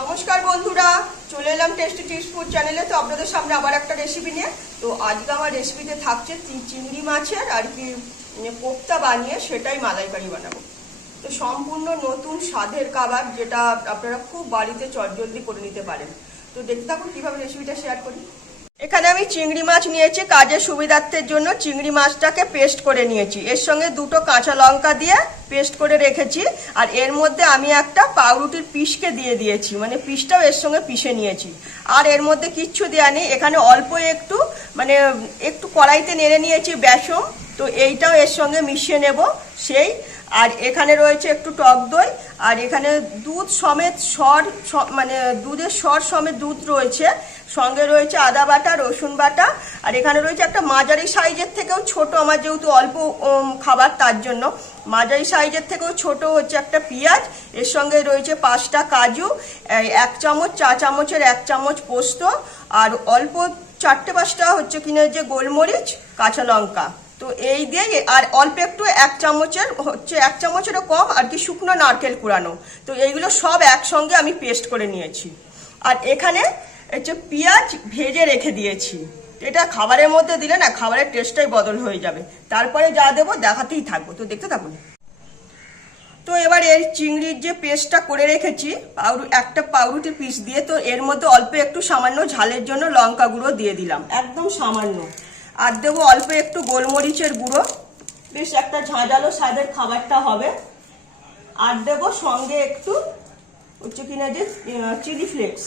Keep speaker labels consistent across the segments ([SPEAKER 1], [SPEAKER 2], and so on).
[SPEAKER 1] নমস্কার বন্ধুরা চলে এলাম টেস্টি টিপস ফুড চ্যানেলে তো আপনাদের সামনে আবার একটা রেসিপি নিয়ে। তো আজকে আমার রেসিপিতে থাকছে চিংড়ি মাছের আর কি উম, কোপ্তা বানিয়ে সেটাই মালাইকারি বানাবো। তো সম্পূর্ণ নতুন স্বাদের খাবার যেটা আপনারা খুব বাড়িতে চটজলদি করে নিতে পারেন। তো দেখতে থাকুন কীভাবে রেসিপিটা শেয়ার করি। এখানে আমি চিংড়ি মাছ নিয়েছি, কাজের সুবিধার্থের জন্য চিংড়ি মাছটাকে পেস্ট করে নিয়েছি। এর সঙ্গে দুটো কাঁচা লঙ্কা দিয়ে পেস্ট করে রেখেছি, আর এর মধ্যে আমি একটা পাউরুটির পিসকে দিয়ে দিয়েছি মানে পিসটাও এর সঙ্গে পিষে নিয়েছি। আর এর মধ্যে কিচ্ছু দেওয়া নেই, এখানে অল্প একটু মানে একটু কড়াইতে নেড়ে নিয়েছি বেসম তো এইটাও এর সঙ্গে মিশিয়ে নেব, সেই আর এখানে রয়েছে একটু টক দই, আর এখানে দুধ সমেত সর মানে দুধের সর সমেত দুধ রয়েছে। সঙ্গে রয়েছে আদা বাটা, রসুন বাটা, আর এখানে রয়েছে একটা মাঝারি সাইজের থেকেও ছোট, আমার যেহেতু অল্প খাবার তার জন্য। মাঝারি সাইজের থেকেও ছোট হচ্ছে একটা পেঁয়াজ, এর সঙ্গে রয়েছে পাঁচটা কাজু এক চামচ, চা চামচের এক চামচ পোস্ত, আর অল্প চারটে পাঁচটা হচ্ছে কিনে যে গোলমরিচ, কাঁচা লঙ্কা। তো এই দিয়ে আর অল্প একটু এক চামচের হচ্ছে এক চামচেরও কম আর কি শুকনো নারকেল কুড়ানো। তো এইগুলো সব একসঙ্গে আমি পেস্ট করে নিয়েছি। আর এখানে হচ্ছে পেঁয়াজ ভেজে রেখে দিয়েছি। এটা খাবারের মধ্যে দিলে না খাবারের টেস্টটাই বদল হয়ে যাবে। তারপরে যা দেবো দেখাতেই থাকব। তো দেখতে থাকুন। তো এবার এর চিংড়ির যে পেস্টটা করে রেখেছি, পাউরু একটা পাউরুটির পিস দিয়ে, তো এর মধ্যে অল্প একটু সামান্য ঝালের জন্য লঙ্কা গুঁড়ো দিয়ে দিলাম। একদম সামান্য। আর দেবো অল্প একটু গোলমরিচের গুঁড়ো। বেশ, একটা ঝাঁঝালো স্বাদের খাবারটা হবে। আর দেবো সঙ্গে একটু হচ্ছে কিনা যে চিলি ফ্লেক্স।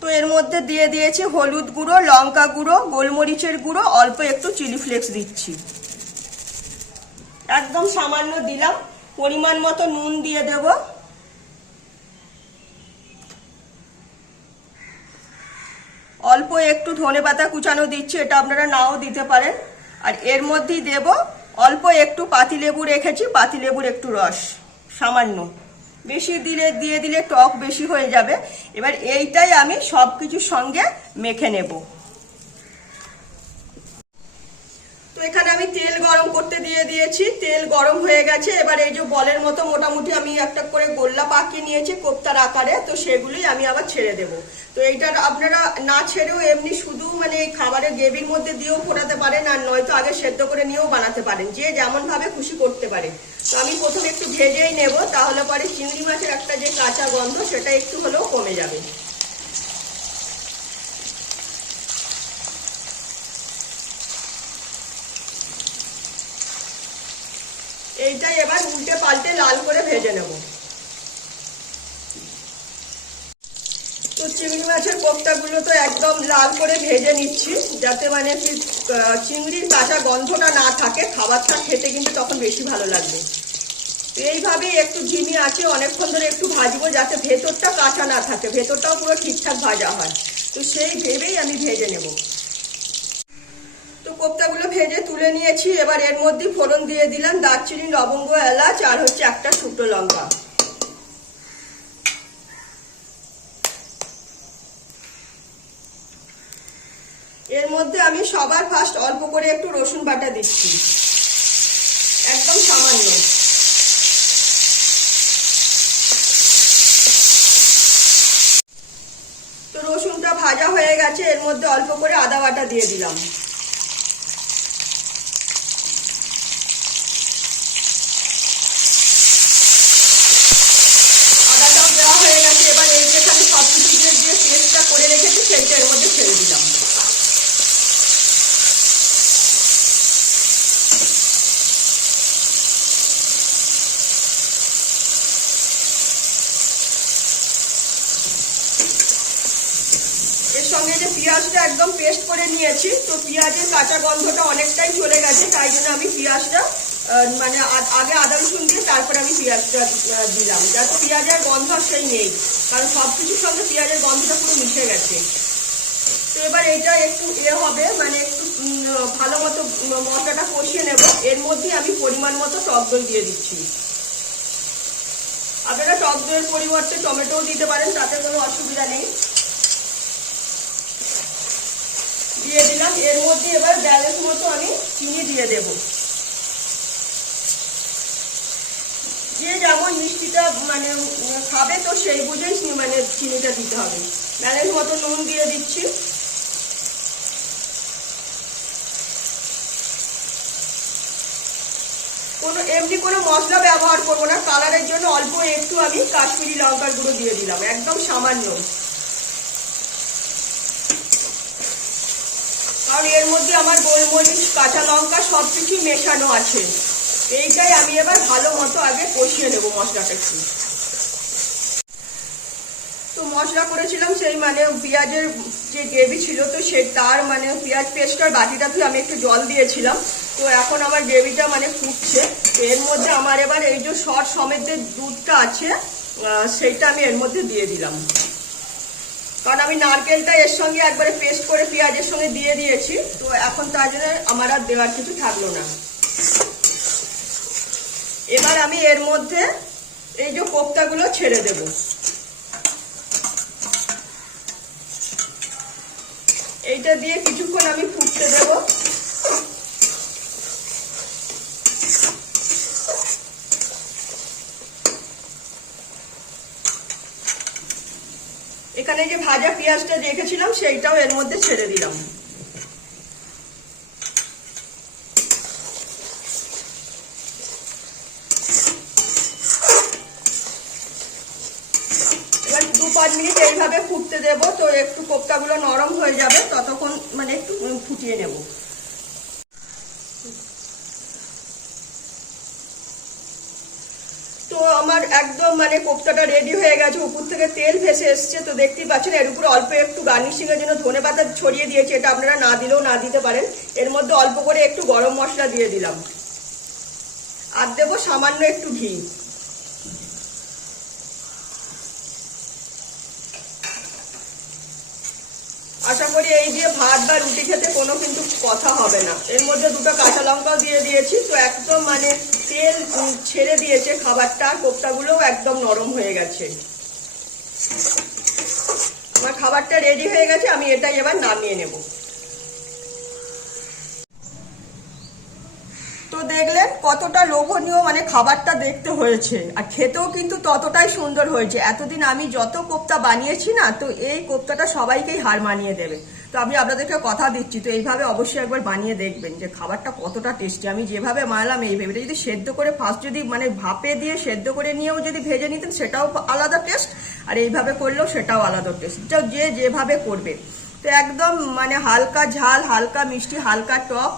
[SPEAKER 1] তো এর মধ্যে দিয়ে দিয়েছি হলুদ গুঁড়ো, লঙ্কা গুঁড়ো, গোলমরিচের গুঁড়ো, অল্প একটু চিলি ফ্লেক্স দিচ্ছি। একদম সামান্য দিলাম। পরিমাণ মতো নুন দিয়ে দেব। অল্প একটু ধনে পাতা কুচানো দিচ্ছি, এটা আপনারা নাও দিতে পারেন। আর এর মধ্যেই দেব অল্প একটু পাতিলেবু রেখেছি, পাতিলেবুর একটু রস, সামান্য। বেশি দিলে, দিয়ে দিলে টক বেশি হয়ে যাবে। এবার এইটাই আমি সব কিছুর সঙ্গে মেখে নেব। তো এখানে আমি তেল গরম করতে দিয়ে দিয়েছি, তেল গরম হয়ে গেছে, এবার এই যে বলের মতো মোটামুটি আমি একটা করে গোল্লা পাকিয়ে নিয়েছি কোপ্তার আকারে, তো সেগুলোই আমি আবার ছেড়ে দেব। তো এইটা আপনারা না ছেড়েও এমনি শুধু মানে এই খাবারের গ্রেভির মধ্যে দিয়েও ফোটাতে পারেন, আর নয়তো আগে সেদ্ধ করে নিয়েও বানাতে পারেন, যে যেমন ভাবে খুশি করতে পারে। তো আমি প্রথমে একটু ভেজেই নেব, তাহলে পরে চিংড়ি মাছের একটা যে কাঁচা গন্ধ, সেটা একটু হলেও কমে যাবে। এইটাই এবার উল্টে পাল্টে লাল করে ভেজে নেব। তো চিংড়ি মাছের কোপ্তাগুলো তো একদম লাল করে ভেজে নিচ্ছি, যাতে মানে চিংড়ির কাঁচা গন্ধটা না থাকে, খাবারটা খেতে কিন্তু তখন বেশি ভালো লাগবে। এইভাবেই একটু ঝিমি আছে, অনেকক্ষণ ধরে একটু ভাজবো, যাতে ভেতরটা কাঁচা না থাকে, ভেতরটাও পুরো ঠিকঠাক ভাজা হয়। তো সেই ভেবেই আমি ভেজে নেব। কোপ্তাগুলো ভেজে তুলে নিয়েছি। এবার এর মধ্যে ফোড়ন দিয়ে দিলাম দারচিনি, লবঙ্গ, এলাচ, আর হচ্ছে একটা শুকনো লঙ্কা। এর মধ্যে আমি সবার ফার্স্ট অল্প করে একটু রসুন বাটা দিচ্ছি। একদম সামান্য। তো রসুনটা ভাজা হয়ে গেছে, এর মধ্যে অল্প করে আদা বাটা দিয়ে দিলাম আদাটাও দেওয়া হয়ে গেছে এবার এই যেখানে সব কিছু দিয়ে যে পেস্টটা করে রেখেছি সেইটা এর মধ্যে ছেড়ে দিলাম এর সঙ্গে যে পেঁয়াজটা একদম পেস্ট করে নিয়েছি, তো পেঁয়াজের কাঁচা গন্ধটা অনেকটাই চলে গেছে, তাই জন্য আমি পেঁয়াজটা মানে আগে আদা রসুন দিয়ে তারপরে আমি পেঁয়াজটা দিলাম। যাতে পেঁয়াজের গন্ধ সেই নেই, কারণ সব কিছুর সঙ্গে পেঁয়াজের গন্ধটা পুরো মিশে গেছে। তো এবার এটা একটু ইয়ে হবে মানে একটু ভালো মতো মশলাটা কষিয়ে নেব। এর মধ্যে আমি পরিমাণ মতো টক দই দিয়ে দিচ্ছি। আপনারা টক দইয়ের পরিবর্তে টমেটোও দিতে পারেন, তাতে কোনো অসুবিধা নেই। দিয়ে দিলাম। এর মধ্যে এবার ব্যালেন্স মতো আমি চিনি দিয়ে দেব। যে যেমন মিষ্টিটা মানে খাবে, তো সেই বুঝেই মানে চিনিটা দিতে হবে। ব্যালেন্স মতো নুন দিয়ে দিচ্ছি। কোনো, এমনি কোনো মশলা ব্যবহার করব না। কালারের জন্য অল্প একটু আমি কাশ্মীরি লঙ্কার গুঁড়ো দিয়ে দিলাম। একদম সামান্য। কারণ এর মধ্যে আমার গোলমরিচ, কাঁচা লঙ্কা সব কিছু মেশানো আছে। এইটাই আমি এবার ভালো মতো আগে কষিয়ে নেব মশলাটা একটু। তো মশলা করেছিলাম সেই মানে পেঁয়াজের যে গ্রেভি ছিল, তো সে তার মানে পেঁয়াজ পেস্টার বাটিটা ধুয়ে আমি একটু জল দিয়েছিলাম। তো এখন আমার গ্রেভিটা মানে ফুটছে। এর মধ্যে আমার এবার এই যে শর্ট সমেত যে দুধটা আছে সেইটা আমি এর মধ্যে দিয়ে দিলাম। কারণ আমি নারকেলটা এর সঙ্গে একবারে পেস্ট করে পেঁয়াজের সঙ্গে দিয়ে দিয়েছি। তো এখন তার জন্য আমার আর দেওয়ার কিছু থাকল না। এবার আমি এর মধ্যে এই যে কোপ্তাগুলো ছেড়ে দেব। এইটা দিয়ে কিছুক্ষণ আমি ফুটতে দেব। এখানে যে ভাজা পেঁয়াজটা রেখেছিলাম, সেইটাও এর মধ্যে ছেড়ে দিলাম। পাঁচ মিনিট এইভাবে ফুটতে দেবো, তো একটু কোপ্তাগুলো নরম হয়ে যাবে, ততক্ষণ মানে একটু ফুটিয়ে নেব। তো আমার একদম মানে কোপ্তাটা রেডি হয়ে গেছে, উপর থেকে তেল ভেসে এসছে, তো দেখতেই পাচ্ছেন এর উপরে অল্প একটু গার্নিশিংয়ের জন্য ধনে পাতা ছড়িয়ে দিয়েছি, এটা আপনারা না দিলেও না দিতে পারেন। এর মধ্যে অল্প করে একটু গরম মশলা দিয়ে দিলাম। আর দেবো সামান্য একটু ঘি। আশা করি এই দিয়ে ভাত বা রুটি খেতে কোনো কিন্তু কথা হবে না। এর মধ্যে দুটো কাঁচা লঙ্কাও দিয়ে দিয়েছি, তো একদম মানে তেল ছেড়ে দিয়েছে খাবারটা, কোপ্তাগুলোও একদম নরম হয়ে গেছে। আমার খাবারটা রেডি হয়ে গেছে, আমি এটাই এবার নামিয়ে নেব। দেখলেন কতটা লোভনীয় মানে খাবারটা দেখতে হয়েছে। আর খেতেও কিন্তু ততটাই সুন্দর হয়েছে। এতদিন আমি যত কোপ্তা বানিয়েছি না, তো এই কোপ্তাটা সবাইকেই হার মানিয়ে দেবে। তো আমি আপনাদেরকে কথা দিচ্ছি, তো এইভাবে অবশ্যই একবার বানিয়ে দেখবেন যে খাবারটা কতটা টেস্টি আমি যেভাবে বানালাম এইভাবে যদি সেদ্ধ করে ফার্স্ট যদি মানে ভাপে দিয়ে সেদ্ধ করে নিয়েও যদি ভেজে নিতেন, সেটাও আলাদা টেস্ট আর এইভাবে করলেও সেটাও আলাদা টেস্ট যে যেভাবে করবে। তো একদম মানে হালকা ঝাল, হালকা মিষ্টি, হালকা টক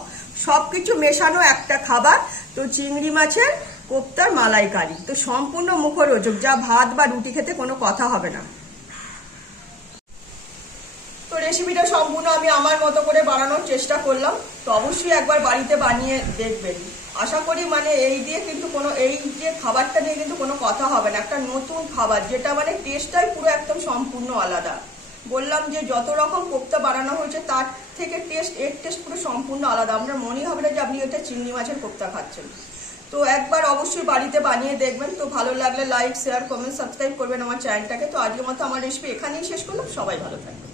[SPEAKER 1] সবকিছু মেশানো একটা খাবার, তো চিংড়ি মাছের কোপ্তার মালাইকারি। তো সম্পূর্ণ মুখরোচক, যা ভাত বা রুটি খেতে কোনো কথা হবে না। তো রেসিপিটা সম্পূর্ণ আমি আমার মতো করে বানানোর চেষ্টা করলাম। তো অবশ্যই একবার বাড়িতে বানিয়ে দেখবেন। আশা করি মানে এই দিয়ে কিন্তু কোনো, এই যে খাবারটা নিয়ে কিন্তু কোনো কথা হবে না। একটা নতুন খাবার, যেটা মানে টেস্টটাই পুরো একদম সম্পূর্ণ আলাদা। বললাম যে যত রকম কোপ্তা বানানো হয়েছে, তার থেকে টেস্ট এর টেস্ট পুরো সম্পূর্ণ আলাদা। আপনার মনেই হবে না যে আপনি এটা চিংড়ি মাছের কোপ্তা খাচ্ছেন। তো একবার অবশ্যই বাড়িতে বানিয়ে দেখবেন। তো ভালো লাগলে লাইক শেয়ার কমেন্ট সাবস্ক্রাইব করবেন আমার চ্যানেলটাকে তো আজকের মতো আমার রেসিপি এখানেই শেষ করলাম। সবাই ভালো থাকবেন।